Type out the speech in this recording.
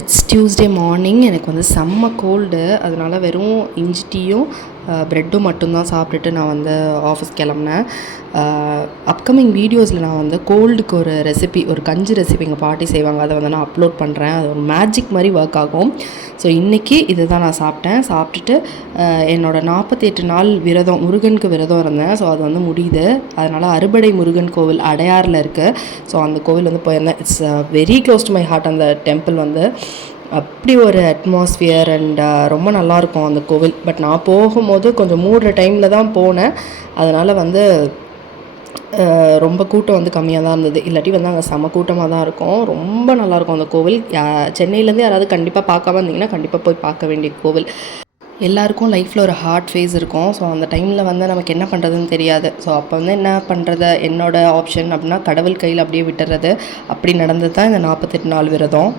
It's Tuesday morning. எனக்கு வந்து செம்ம கோல்டு. அதனால வெறும் இஞ்சி டீயும் ப்ரெட்டும் மட்டும்தான் சாப்பிட்டுட்டு நான் வந்து ஆஃபீஸ் கிளம்புனேன். அப்கமிங் வீடியோஸில் நான் வந்து கோல்டுக்கு ஒரு ரெசிபி, ஒரு கஞ்சி ரெசிபி எங்கள் பாட்டி செய்வாங்க, அதை வந்து நான் அப்லோட் பண்ணுறேன். அது ஒரு மேஜிக் மாதிரி ஒர்க் ஆகும். ஸோ இன்றைக்கி இதை தான் நான் சாப்பிட்டேன். சாப்பிட்டுட்டு என்னோடய 48 நாள் விரதம், முருகனுக்கு விரதம் இருந்தேன். ஸோ அது வந்து முடியுது. அதனால் அறுபடை முருகன் கோவில் அடையாறில் இருக்குது. ஸோ அந்த கோவில் வந்து போயிருந்தேன். It's very close to my heart. அந்த டெம்பிள் வந்து அப்படி ஒரு அட்மாஸ்ஃபியர் அண்ட் ரொம்ப நல்லாயிருக்கும் அந்த கோவில். பட் நான் போகும்போது கொஞ்சம் மூடுற டைமில் தான் போனேன். அதனால் வந்து ரொம்ப கூட்டம் வந்து கம்மியாக தான் இருந்தது. இல்லாட்டி வந்து அங்கே செம கூட்டமாக தான் இருக்கும். ரொம்ப நல்லாயிருக்கும் அந்த கோவில். சென்னையிலேருந்து யாராவது கண்டிப்பாக பார்க்காம இருந்தீங்கன்னா கண்டிப்பாக போய் பார்க்க வேண்டிய கோவில். எல்லாருக்கும் லைஃப்பில் ஒரு ஹார்ட் ஃபேஸ் இருக்கும். ஸோ அந்த டைமில் வந்து நமக்கு என்ன பண்ணுறதுன்னு தெரியாது. ஸோ அப்போ வந்து என்ன பண்ணுறது, என்னோடய ஆப்ஷன் அப்படின்னா கடவுள் கையில் அப்படியே விட்டுறது. அப்படி நடந்தது தான் இந்த 48 நாள் விரதம்.